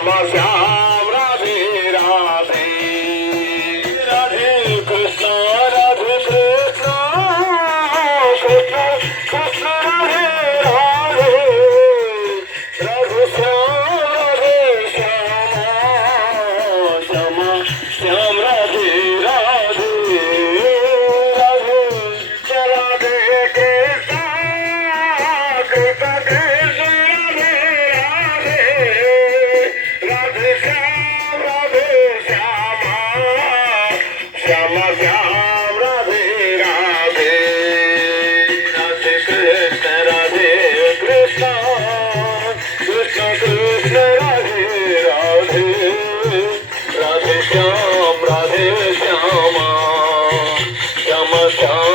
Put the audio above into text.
Shyama Shyam Radhe Radhe Radhe Krishna Radhe Krishna Krishna Krishna Radhe Radhe Radhe Shyam Radhe Shyama Shyama Shyam Radhe Radhe Radhe Radhe Krishna Krishna Krishna Radhe Radhe Radhe Shyam Radhe Shyama Shyama Shyam Radhe Radhe Radhe Krishna Krishna Krishna Radhe Radhe Radhe Shyam Radhe Shyama Shyama Shyam